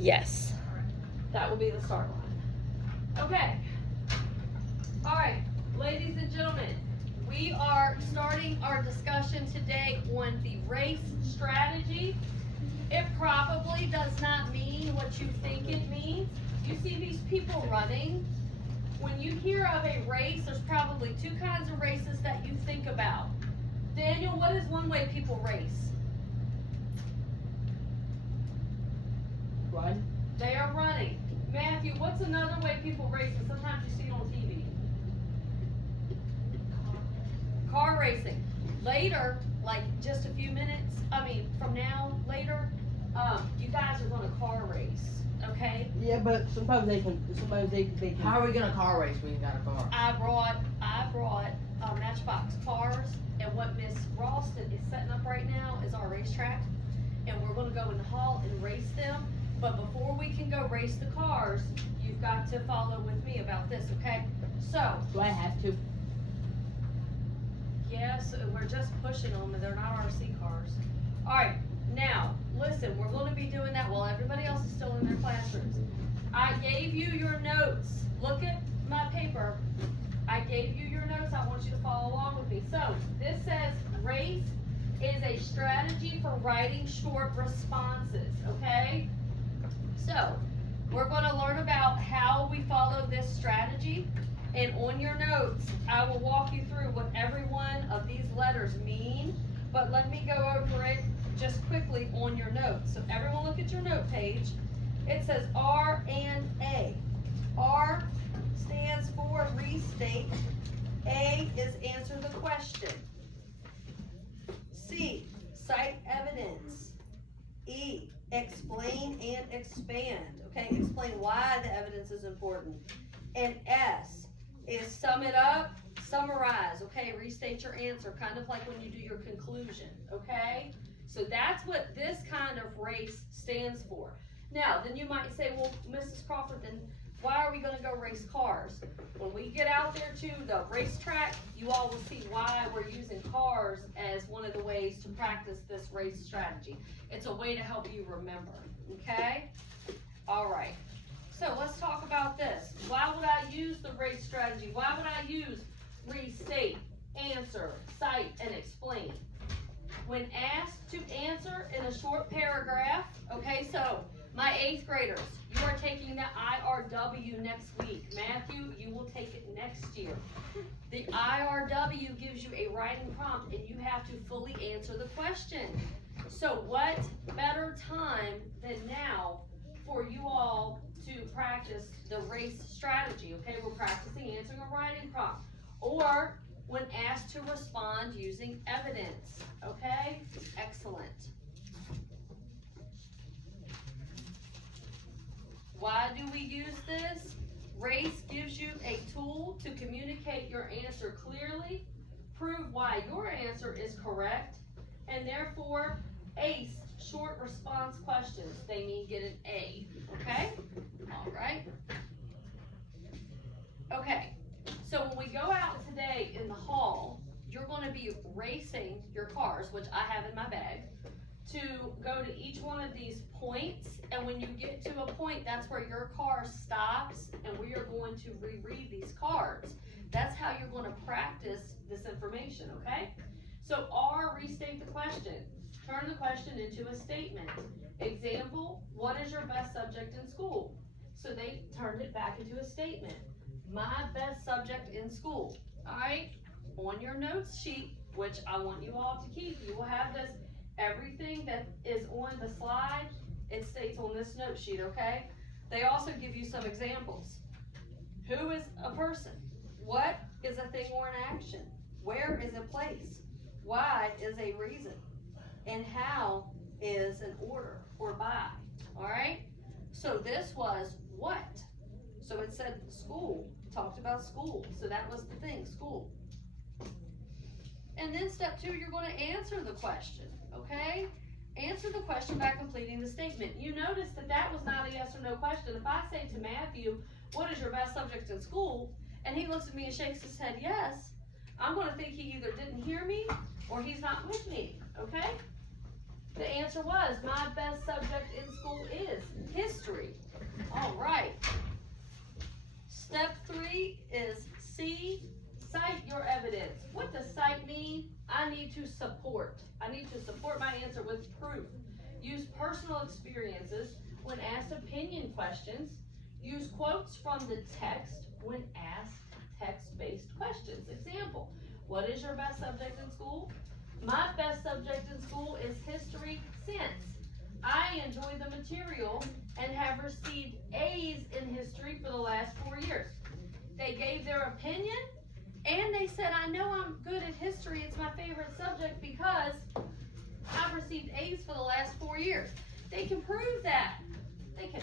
Yes. That will be the start line. Okay. All right, ladies and gentlemen, we are starting our discussion today on the race strategy. It probably does not mean what you think it means. You see these people running. When you hear of a race, there's probably two kinds of races that you think about. Daniel, what is one way people race? Run. They are running. Matthew, what's another way people race, and sometimes you see it on TV? Car racing. Later, like just a few minutes, from now, later, you guys are going to car race, okay? Yeah, but sometimes they can. How are we gonna car race when you got a car? I brought Matchbox cars, and what Miss Ralston is setting up right now is our racetrack, and we're going to go in the hall and race them. But before we can go race the cars, you've got to follow with me about this, okay? So. Do I have to? Yes, we're just pushing them, and they're not RC cars. All right, now, listen, we're going to be doing that while everybody else is still in their classrooms. I gave you your notes. Look at my paper. I gave you your notes. I want you to follow along with me. So, this says race is a strategy for writing short responses, okay? So, we're going to learn about how we follow this strategy. And on your notes, I will walk you through what every one of these letters mean, but let me go over it just quickly on your notes. So everyone look at your note page. It says R and A. R stands for restate. A is answer the question. C, cite evidence. E, explain and expand. Okay, explain why the evidence is important. And S is sum it up, summarize, okay, restate your answer, kind of like when you do your conclusion, okay? So that's what this kind of race stands for. Now, then you might say, well, Mrs. Crawford, then why are we gonna go race cars? When we get out there to the racetrack, you all will see why we're using cars as one of the ways to practice this race strategy. It's a way to help you remember, okay? All right. So let's talk about this. Why would I use the race strategy? Why would I use restate, answer, cite, and explain? When asked to answer in a short paragraph, okay, so my 8th graders, you are taking the IRW next week. Matthew, you will take it next year. The IRW gives you a writing prompt and you have to fully answer the question. So what better time than now for you all to practice the race strategy, okay? We're practicing answering a writing prompt. Or when asked to respond using evidence, okay? Excellent. Why do we use this? Race gives you a tool to communicate your answer clearly, prove why your answer is correct, and therefore ace short response questions. They mean get an A, okay? All right. Okay, so when we go out today in the hall, you're going to be racing your cars, which I have in my bag, to go to each one of these points, and when you get to a point, that's where your car stops, and we are going to reread these cards. That's how you're going to practice this information, okay? So R, restate the question. Turn the question into a statement. Example, what is your best subject in school? So they turned it back into a statement. My best subject in school. All right, on your notes sheet, which I want you all to keep, you will have this. Everything that is on the slide, it states on this note sheet, okay? They also give you some examples. Who is a person? What is a thing or an action? Where is a place? Why is a reason? And how is an order or by, all right? So this was what? So it said school, talked about school. So that was the thing, school. And then step 2, you're going to answer the question, okay? Answer the question by completing the statement. You notice that that was not a yes or no question. If I say to Matthew, what is your best subject in school? And he looks at me and shakes his head yes, I'm going to think he either didn't hear me or he's not with me, okay? The answer answer was, my best subject in school is history. All right. Step 3 is C, cite your evidence. What does cite mean? I need to support. I need to support my answer with proof. Use personal experiences when asked opinion questions. Use quotes from the text when asked text-based questions. Example, what is your best subject in school? My best subject in school is history since I enjoy the material and have received A's in history for the last 4 years. They gave their opinion and they said, I know I'm good at history. It's my favorite subject because I've received A's for the last 4 years. They can prove that. They can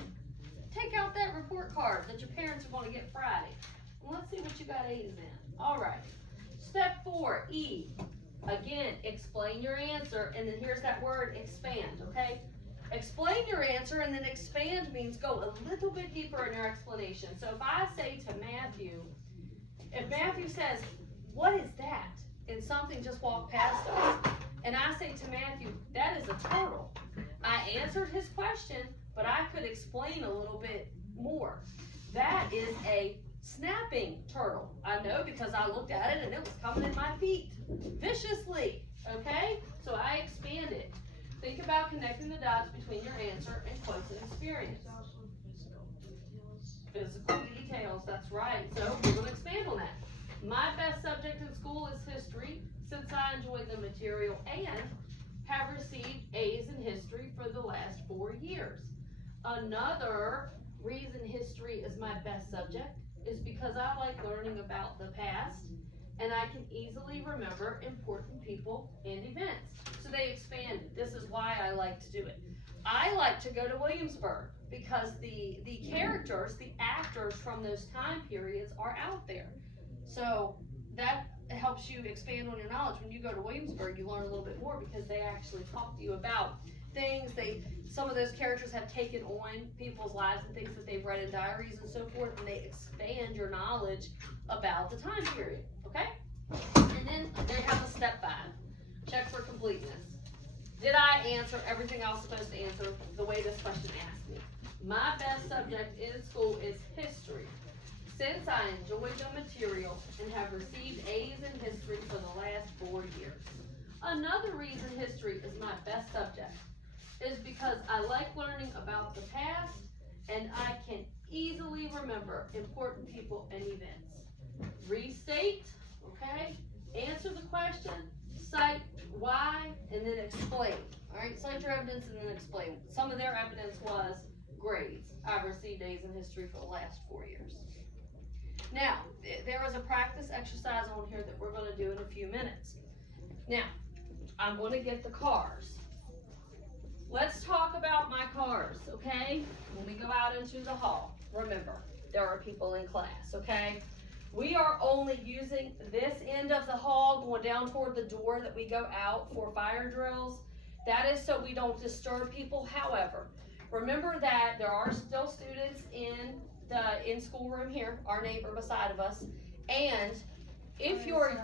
take out that report card that your parents are going to get Friday. And let's see what you got A's in. All right. Step 4, E. Again, explain your answer, and then here's that word, expand, okay? Explain your answer, and then expand means go a little bit deeper in your explanation. So if I say to Matthew, if Matthew says, what is that? And something just walked past us, and I say to Matthew, that is a turtle. I answered his question, but I could explain a little bit more. That is a snapping turtle. I know because I looked at it and it was coming in my feet viciously, okay? So I expanded. Think about connecting the dots between your answer and quotes and experience. Physical details, that's right. So we're going to expand on that. My best subject in school is history since I enjoy the material and have received A's in history for the last 4 years. Another reason history is my best subject is because I like learning about the past and I can easily remember important people and events. So they expanded. This is why I like to do it. I like to go to Williamsburg because the characters, the actors from those time periods are out there. So that helps you expand on your knowledge. When you go to Williamsburg, you learn a little bit more because they actually talk to you about things. Some of those characters have taken on people's lives and things that they've read in diaries and so forth, and they expand your knowledge about the time period, okay? And then they have a step 5, check for completeness. Did I answer everything I was supposed to answer the way this question asked me? My best subject in school is history, since I enjoy the material and have received A's in history for the last 4 years. Another reason history is my best subject is because I like learning about the past and I can easily remember important people and events. Restate, okay? Answer the question, cite why, and then explain. All right, cite your evidence and then explain. Some of their evidence was grades. I've received A's in history for the last 4 years. Now, there is a practice exercise on here that we're going to do in a few minutes. Now, I'm going to get the cars. Let's talk about my cars, okay? When we go out into the hall, remember, there are people in class, okay? We are only using this end of the hall going down toward the door that we go out for fire drills. That is so we don't disturb people. However, remember that there are still students in the in-schoolroom here, our neighbor beside of us, and if you're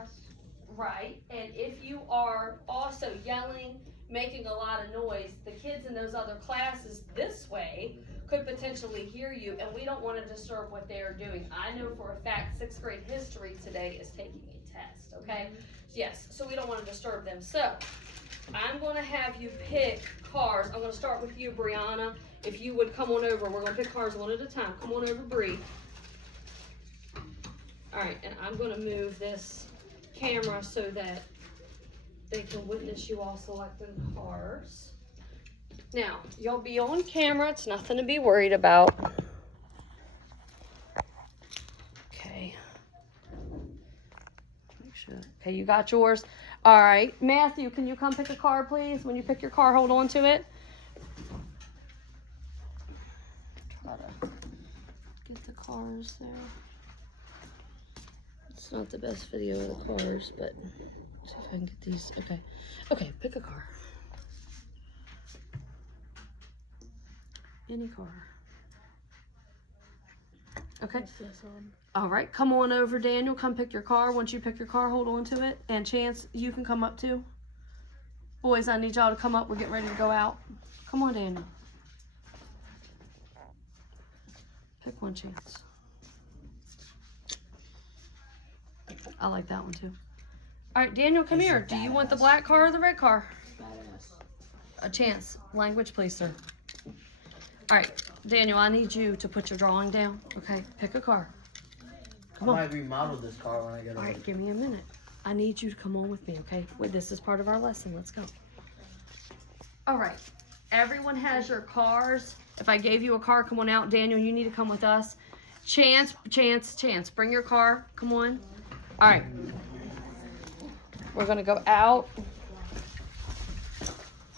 right, and if you are also yelling, making a lot of noise, the kids in those other classes this way could potentially hear you, and we don't want to disturb what they are doing. I know for a fact 6th grade history today is taking a test, okay? Yes, so we don't want to disturb them. So I'm going to have you pick cars. I'm going to start with you, Brianna. If you would come on over, we're going to pick cars one at a time. Come on over, Bree. All right, and I'm going to move this camera so that they can witness you all selecting cars. Now, you'll be on camera. It's nothing to be worried about. Okay. Make sure. Okay, you got yours. All right, Matthew, can you come pick a car, please? When you pick your car, hold on to it. Try to get the cars there. It's not the best video of the cars, but see if I can get these. Okay. Okay, pick a car. Any car. Okay. All right, come on over, Daniel. Come pick your car. Once you pick your car, hold on to it. And Chance, you can come up too. Boys, I need y'all to come up. We're getting ready to go out. Come on, Daniel. Pick one, Chance. I like that one too. All right, Daniel, come here. Do you want the black car or the red car? A Chance. Language, please, sir. All right, Daniel, I need you to put your drawing down. Okay, pick a car. Come on. I might remodel this car when I get All right, give me a minute. I need you to come on with me, okay? Wait, this is part of our lesson. Let's go. All right. Everyone has your cars. If I gave you a car, come on out. Daniel, you need to come with us. Chance. Bring your car. Come on. All right. We're going to go out.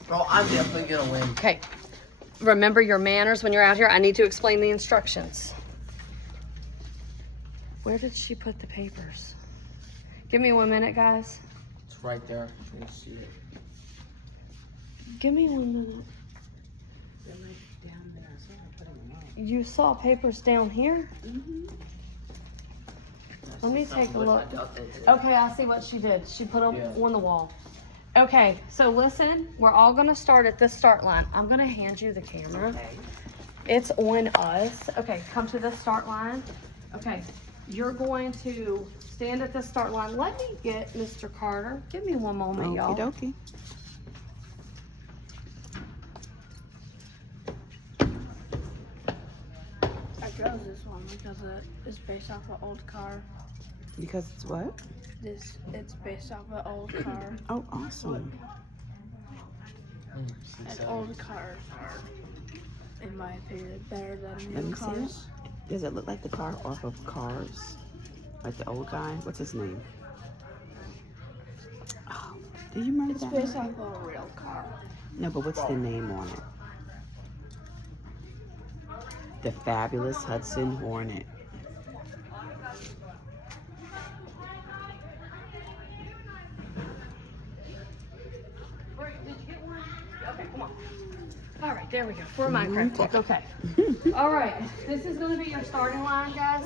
Bro, I'm definitely gonna win. Okay. Remember your manners when you're out here. I need to explain the instructions. Where did she put the papers? Give me 1 minute, guys. It's right there. You can see it. Give me 1 minute. You saw papers down here? Let me take a look. Okay, I see what she did. She put them on the wall. Okay, so listen, we're all gonna start at the start line. I'm gonna hand you the camera. It's on us. Okay, come to the start line. Okay, you're going to stand at the start line. Let me get Mr. Carter. Give me 1 moment, y'all. Okie dokie. I chose this one because it's based off an old car. Because it's what? It's based off an old car. Oh, awesome. And old cars are, in my opinion, better than Let new me see cars. it. Does it look like the car off of Cars? Like the old guy? What's his name? Oh, do you remember It's that? based movie? off a real car. No, but what's the name on it? The Fabulous Hudson Hornet. Did you get one? Okay, come on. All right, there we go. For Minecraft talk. Okay. All right, this is going to be your starting line, guys.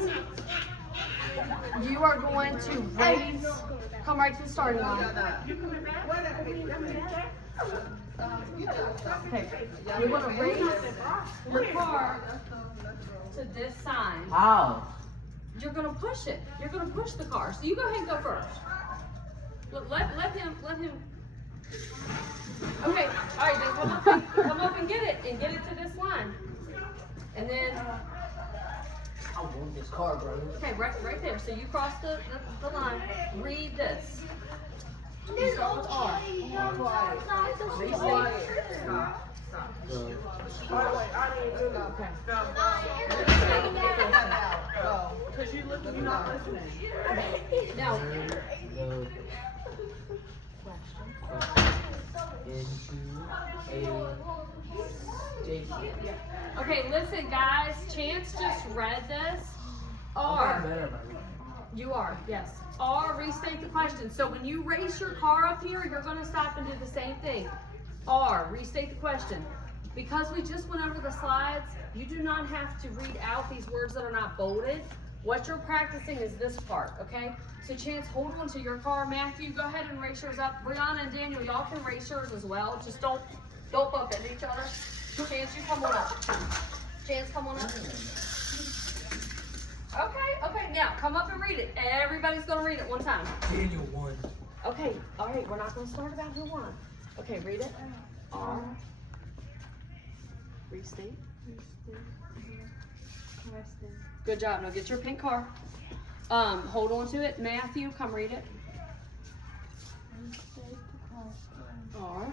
You are going to raise. Come right to the starting line. Okay. You're going to raise your car to this sign. How? You're going to push it. You're going to push the car. So you go ahead and go first. Let him. Okay, all right, then come up and get it to this line. And then, I want this car, bro. okay, right there. So you cross the line. Read this. You start with R. Restate. Because you're not listening. Now, okay, listen, guys. Chance just read this. R. You are, yes. R, restate the question. So when you race your car up here, you're going to stop and do the same thing. R, restate the question. Because we just went over the slides, you do not have to read out these words that are not bolded. What you're practicing is this part, okay? So Chance, hold on to your car. Matthew, go ahead and race yours up. Brianna and Daniel, y'all can race yours as well. Just don't bump into each other. Chance, you come on up. Chance, come on up. Okay, now come up and read it. Everybody's gonna read it one time. Daniel won. Okay, all right, we're not gonna start about who won. Okay, read it. R. Restate. Good job. Now get your pink car. Hold on to it. Matthew, come read it. R.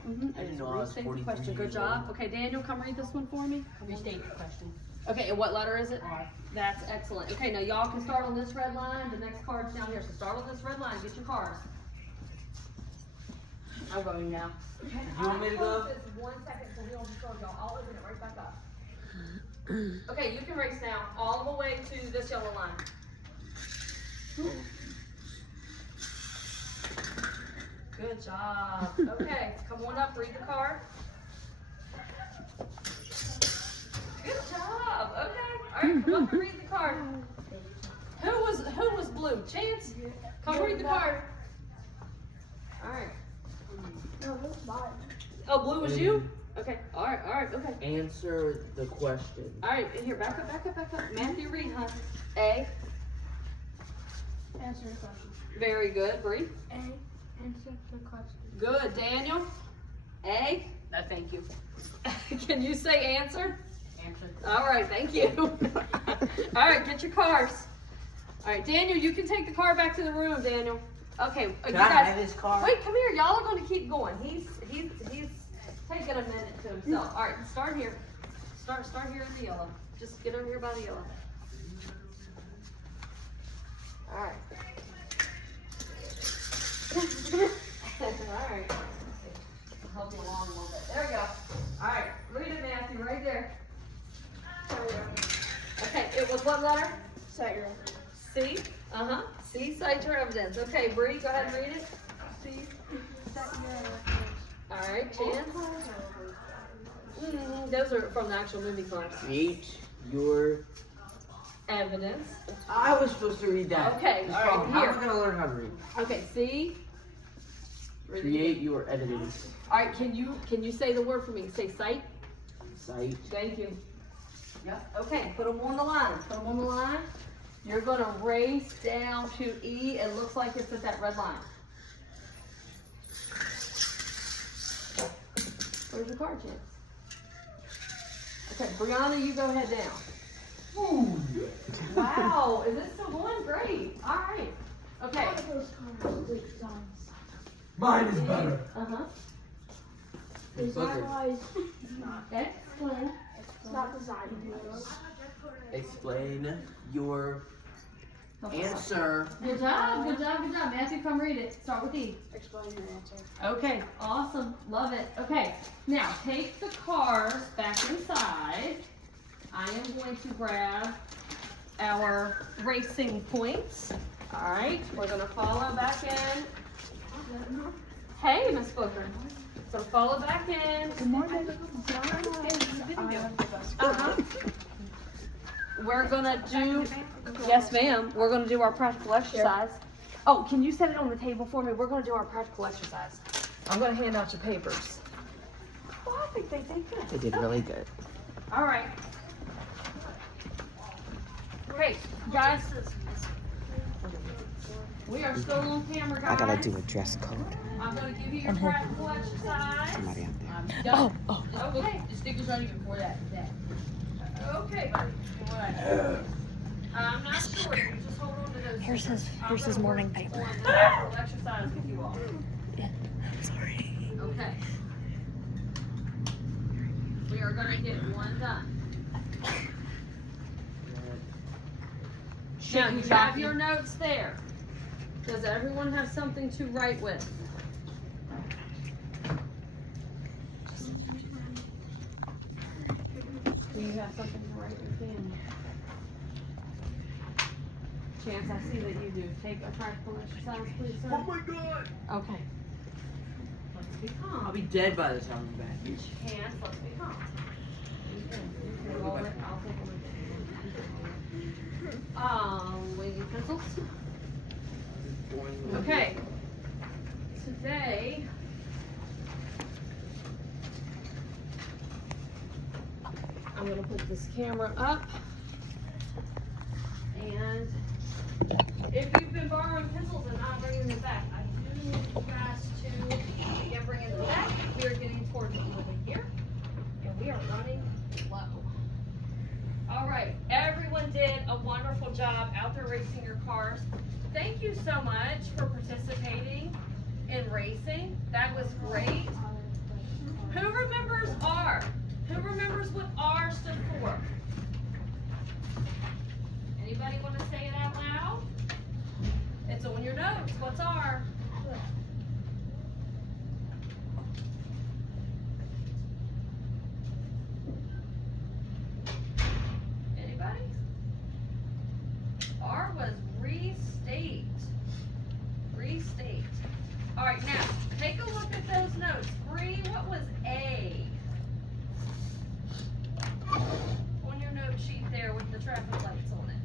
Restate the question. Good job. Okay, Daniel, come read this one for me. Restate the question. Okay, and what letter is it? R. That's excellent. Okay, now y'all can start on this red line. The next card's down here. So start on this red line. Get your cars. I'm going now. Okay, You want me to go? Just 1 second so we don't start y'all. I'll open it right back up. Okay, you can race now all the way to this yellow line. Good job. Okay, come on up, read the card. Good job. Okay. All right, come up and read the card. Who was blue? Chance? Come read the card. All right. No, that's mine. Oh, blue was you? Okay, alright, okay. Answer the question. Alright, in here, back up. Matthew, read, huh? A. Answer the question. Very good. Bree. A. Answer the question. Good. Daniel. A. No, thank you. Can you say answer? Answer. Alright, thank you. Alright, get your cars. Alright, Daniel, you can take the car back to the room, Daniel. Okay, Can you I guys. have his car? Wait, come here. Y'all are going to keep going. He's taking a minute to himself. All right, start here. Start here in the yellow. Just get over here by the yellow. All right. All right. I'll help you along a little bit. There we go. All right, read it, Matthew, right there. Okay, it was what letter? Cite your C. C. Cite your evidence. Okay, Bree, go ahead and read it. C. Cite your All right, Chance. Those are from the actual movie cards. Read your. Evidence. I was supposed to read that. Okay, It's all right, wrong. How here. am I gonna learn how to read? Okay, C. Read it. Create your evidence. All right, can you say the word for me? Say cite. Cite. Thank you. Yep. Okay, put them on the line. Put them on the line. You're gonna race down to E. It looks like it's at that red line. Where's your card, Chance? Okay, Brianna, you go ahead down. Ooh. Wow, is this still going? Great. All right. Okay. Mine is better. Uh-huh. Design-wise, Explain. it's not designed. Explain your answer. Good job, good job, good job. Matthew, come read it. Start with E. Explain your answer. Okay, awesome. Love it. Okay, now take the cars back inside. I am going to grab our racing points. All right, we're gonna follow back in. Hey, Miss Booker. So follow back in. Good morning. Uh-huh. We're gonna do, yes ma'am, we're gonna do our practical exercise. Oh, can you set it on the table for me? We're gonna do our practical exercise. I'm gonna hand out your papers. Well, I think they did good. They did really good. All right. Great, guys. We are still on camera, guys. I gotta do a dress code. I'm gonna give you your practical exercise. Somebody out there. Done. Oh. Okay. The sticker's ready before that. Okay, buddy. Alright. I'm not sure. You just hold on to those. Here's stickers. his- I'm here's his gonna morning work paper. on the practical exercise with you all. Sorry. Okay. We are gonna get one done. Now, you have your notes there. Does everyone have something to write with? Do you have something to write with, Daniel? Chance, I see that you do. Take a practical exercise, please, sir. Oh my god. Okay. Let's be I'll calm. be dead by the time I'm back. Chance, let's be calm. I'll take a look at it. Waiting pencils. Okay. Today. I'm gonna put this camera up. And if you've been borrowing pencils and not bringing them back, I do need you guys to again bring in the back. We are getting towards the end of the year, and we are running low. All right, everyone did a wonderful job out there racing your cars. Thank you so much for participating in racing. That was great. Who remembers R? Who remembers what R stood for? Anybody want to say it out loud? It's on your notes. What's R? Anybody? R was restate. Restate. All right, now take a look at those notes. Bree, what was A? On your note sheet there with the traffic lights on it.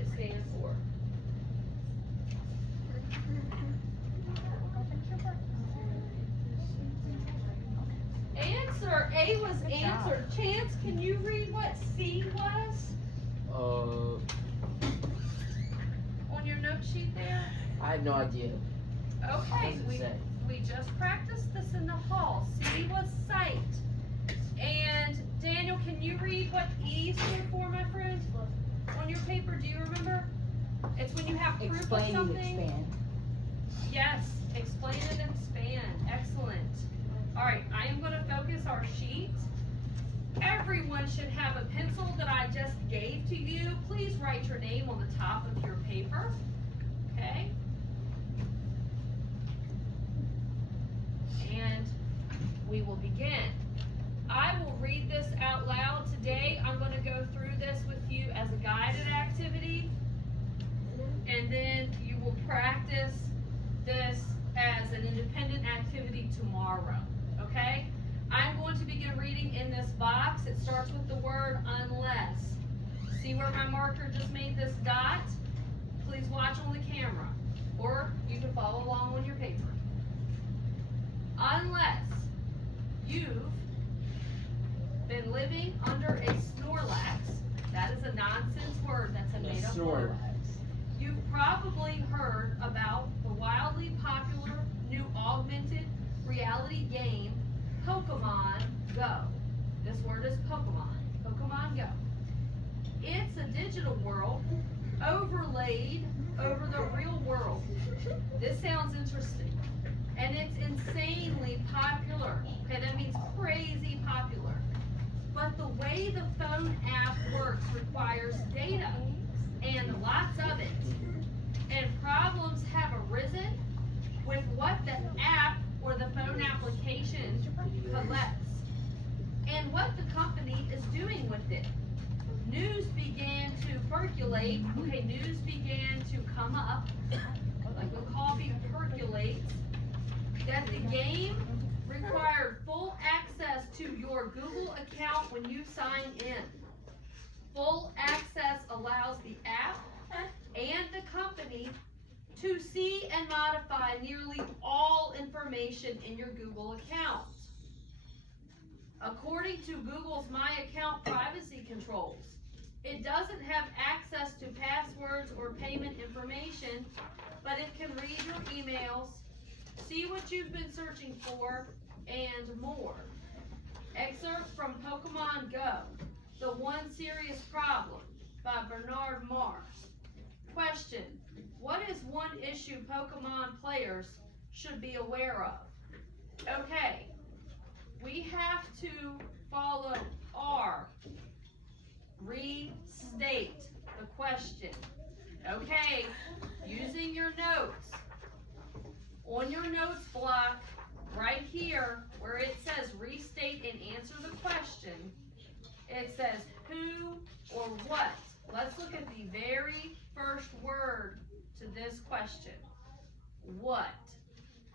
it stand for? Answer. A was answered. Chance, can you read what C was on your note sheet there? I had no idea. Okay, What does it say? we just practiced this in the hall. C was sight. And Daniel, can you read what E stood for, my friend? On your paper, do you remember? It's when you have proof of Explain and something. expand. Yes, explain and expand. Excellent. All right, I am going to focus our sheet. Everyone should have a pencil that I just gave to you. Please write your name on the top of your paper. Okay? And we will begin. I will read this out loud today. I'm going to go through this with you as a guided activity. And then you will practice this as an independent activity tomorrow. Okay? I'm going to begin reading in this box. It starts with the word unless. See where my marker just made this dot? Please watch on the camera. Or you can follow along on your paper. Unless you've been living under a Snorlax. That is a nonsense word. That's a made-up word. You've probably heard about the wildly popular new augmented reality game, Pokemon Go. This word is Pokemon. Pokemon Go. It's a digital world overlaid over the real world. This sounds interesting. And it's insanely popular. Okay, that means crazy popular. But the way the phone app works requires data, and lots of it. And problems have arisen with what the app or the phone application collects, and what the company is doing with it. News began to percolate, okay, news began to come up, like when coffee percolates, that the game required full access to your Google account when you sign in. Full access allows the app and the company to see and modify nearly all information in your Google account. According to Google's My Account privacy controls, it doesn't have access to passwords or payment information, but it can read your emails, see what you've been searching for, and more. Excerpt from Pokemon Go, The One Serious Problem by Bernard Mars. Question: what is one issue Pokemon players should be aware of? Okay, we have to follow R. Restate the question. Okay, using your notes. On your notes block, right here, where it says restate and answer the question, it says who or what. Let's look at the very first word to this question. What?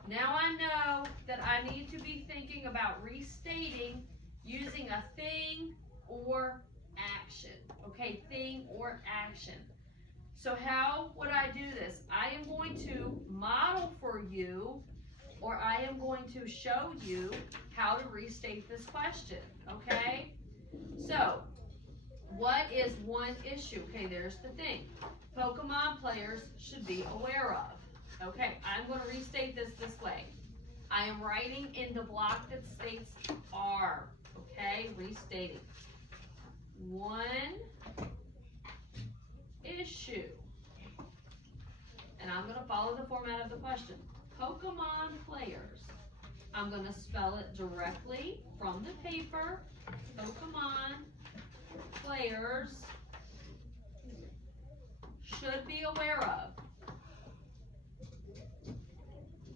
Now I know that I need to be thinking about restating using a thing or action. Okay, thing or action. So how would I do this? I am going to model for you, or I am going to show you how to restate this question, okay? So, what is one issue? Okay, there's the thing. Pokemon players should be aware of. Okay, I'm going to restate this way. I am writing in the block that states R, okay? Restating. One issue. And I'm going to follow the format of the question. Pokemon players. I'm going to spell it directly from the paper. Pokemon players should be aware of.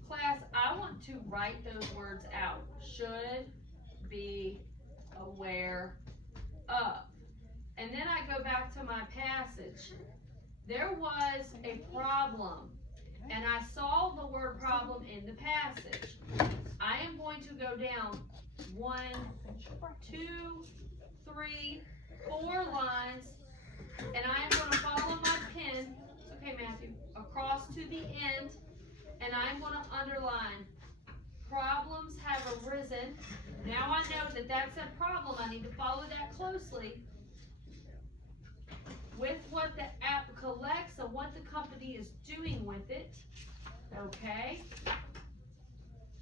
Class, I want to write those words out. Should be aware of. And then I go back to my passage. There was a problem, and I saw the word problem in the passage. I am going to go down 1, 2, 3, 4 lines, and I am going to follow my pen and I'm gonna underline, problems have arisen. Now I know that that's a problem, I need to follow that closely. With what the app collects and what the company is doing with it, okay?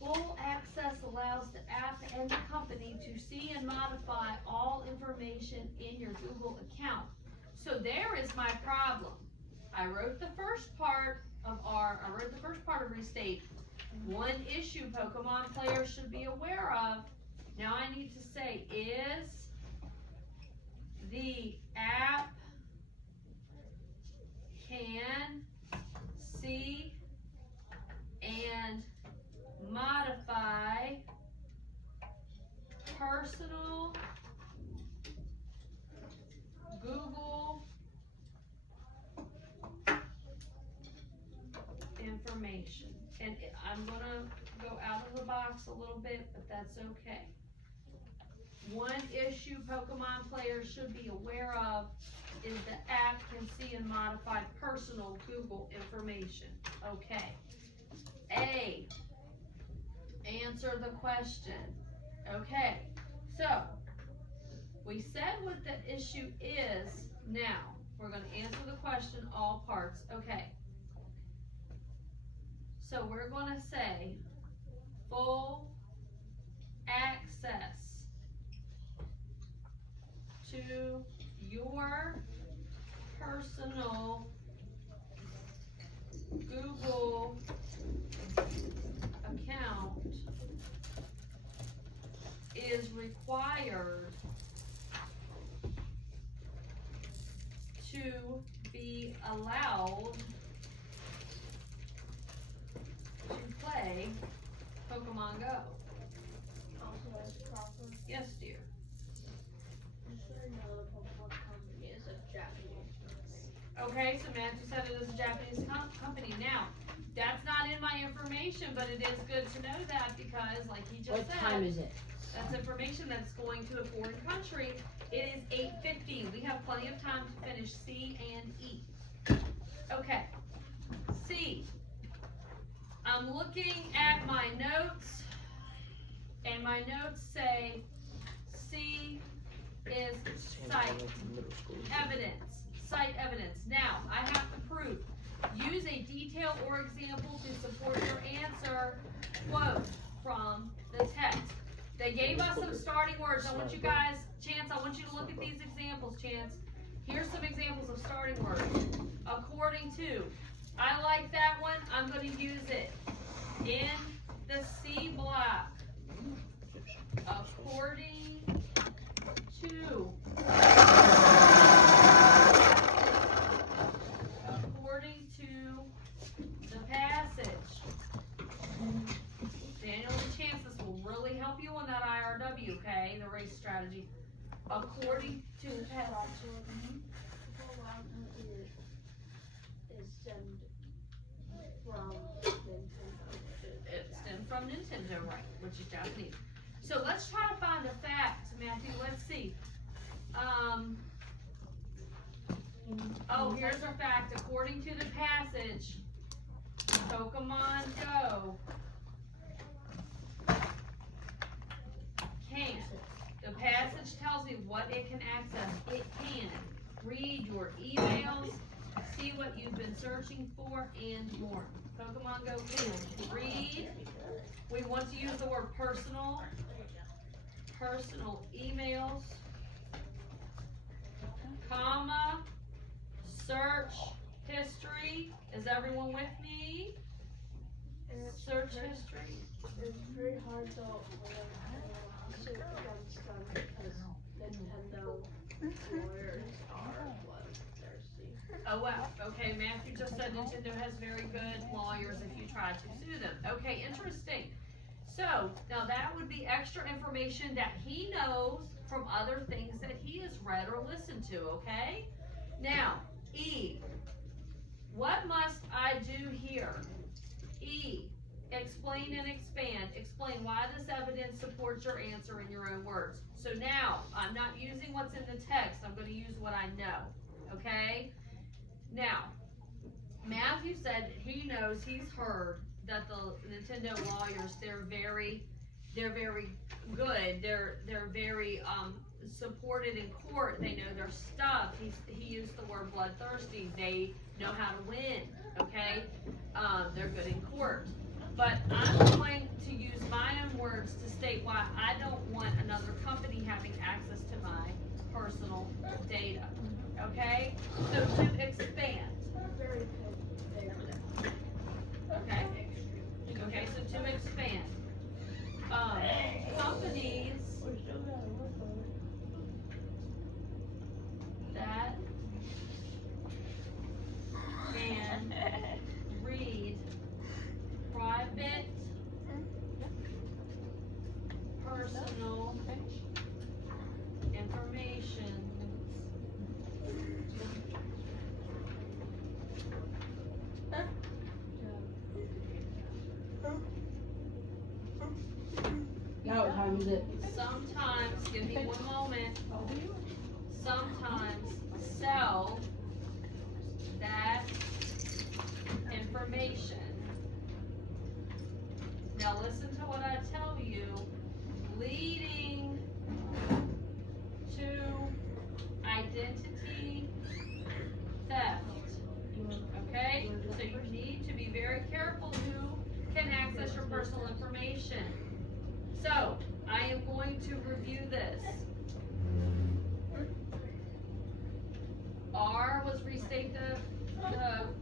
Full access allows the app and the company to see and modify all information in your Google account. So there is my problem. I wrote the first part of restate. One issue Pokemon players should be aware of. Now I need to say, is the app can see and modify personal Google information. And I'm gonna go out of the box a little bit, but that's okay. One issue Pokemon players should be aware of is the app can see and modify personal Google information. Okay. A, answer the question. Okay, so we said what the issue is. Now we're going to answer the question, all parts. Okay, so we're going to say full access to your personal Google account is required to be allowed to play Pokemon Go. Also, as a problem, Yes, dear. I'm sure you know the Pokemon company is a Japanese company. Okay, so Matthew said it is a Japanese company. Now, that's not in my information, but it is good to know that because, like he just What said, time is it? that's information that's going to a foreign country. It is 8:50. We have plenty of time to finish C and E. Okay, C. I'm looking at my notes, and my notes say C is site evidence. Site evidence. Now, I have to prove. Use a detail or example to support your answer. Quote from the text. They gave us some starting words. I want you guys, Chance, I want you to look at these examples, Chance. Here's some examples of starting words. According to. I like that one. I'm going to use it in the C block. According to. According to the passage. Daniel and Chance, this will really help you on that IRW, okay? The race strategy. According to the passage. Is stemmed from Nintendo. It stemmed from Nintendo, right, which is Japanese. So let's try to find a fact, Matthew. Let's see. Oh, here's our fact. According to the passage, Pokemon Go can. The passage tells me what it can access. It can read your emails, see what you've been searching for, and more. Pokemon Go can read. We want to use the word personal emails, comma, search history. Is everyone with me? Search history. It's very hard though when suit against them because Nintendo lawyers are bloodthirsty. Oh wow, okay, Matthew just said Nintendo has very good lawyers if you try to sue them. Okay, interesting. So, now that would be extra information that he knows from other things that he has read or listened to, okay? Now, E. What must I do here? E. Explain and expand. Explain why this evidence supports your answer in your own words. So now, I'm not using what's in the text, I'm going to use what I know, okay? Now, Matthew said he knows he's heard that the Nintendo lawyers, they're very good. They're very, supported in court. They know their stuff. He used the word bloodthirsty. They know how to win, okay? They're good in court. But I'm going to use my own words to state why I don't want another company having access to my personal data, okay? So to expand, Very big. okay? Okay, so to expand, companies that can read private, personal information Now what time is it? sometimes, give me one moment, sometimes sell that information. Now listen to what I tell you, leading to identity theft. Okay? So you need to be very careful who can access your personal information. So, I am going to review this. R was restate the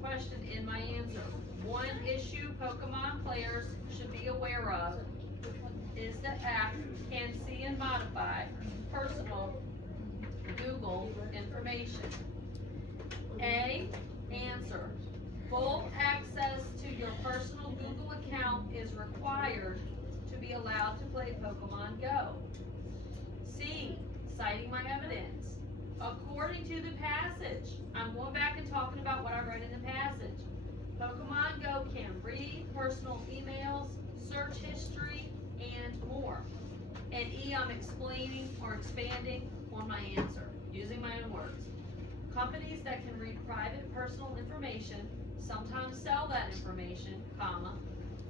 question in my answer. One issue Pokemon players should be aware of is the app can see and modify personal Google information. A, answer. Full access to your personal Google account is required to be allowed to play Pokemon Go. C, citing my evidence. According to the passage, I'm going back and talking about what I read in the passage. Pokemon Go can read personal emails, search history, and more. And E, I'm explaining or expanding on my answer, using my own words. Companies that can read private personal information sometimes sell that information, comma,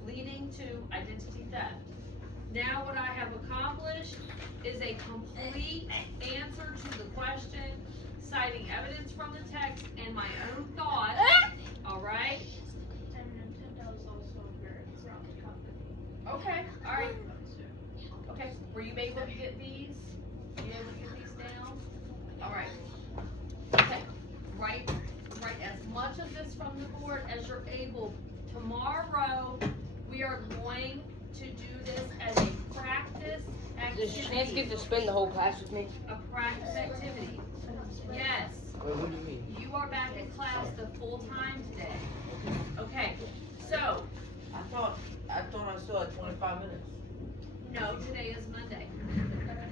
leading to identity theft. Now what I have accomplished is a complete answer to the question, citing evidence from the text and my own thought, alright? And Nintendo's also a very corrupt company. Okay, alright. Okay, were you able to get these? Were you able to get these down? Alright. Okay, write as much of this from the board as you're able. Tomorrow, we are going to do this as a practice Does Chance get activity. to spend the whole class with me? A practice activity. Yes, Wait, what do you mean? you are back in class the full time today. Okay, so, I thought I still had 25 minutes. no, today is Monday.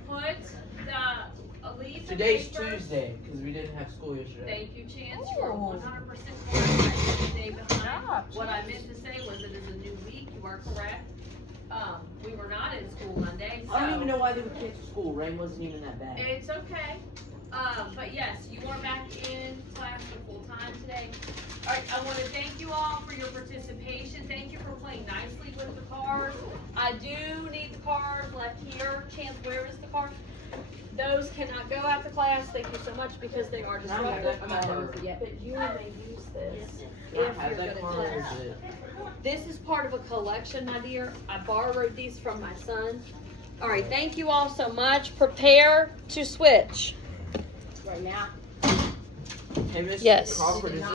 Put the leaves of Today's paper- Tuesday, because we didn't have school yesterday. Thank you, Chance, you are 100% correct. I did the day behind. What I meant to say was it is a new week, you are correct. We were not in school Monday, so. I don't even know why they would cancel school. Rain wasn't even that bad. It's okay. But yes, you are back in class for full time today. Alright, I wanna thank you all for your participation. Thank you for playing nicely with the cars. I do need the cars left here. Chance, where is the car? Those cannot go after class. Thank you so much because they are Can I have disruptive. that car? But you may use this. Can I If have you're that good at car or class. is it? This is part of a collection, my dear. I borrowed these from my son. All right, thank you all so much. Prepare to switch. Right now. Hey, Miss Yes. Crawford, is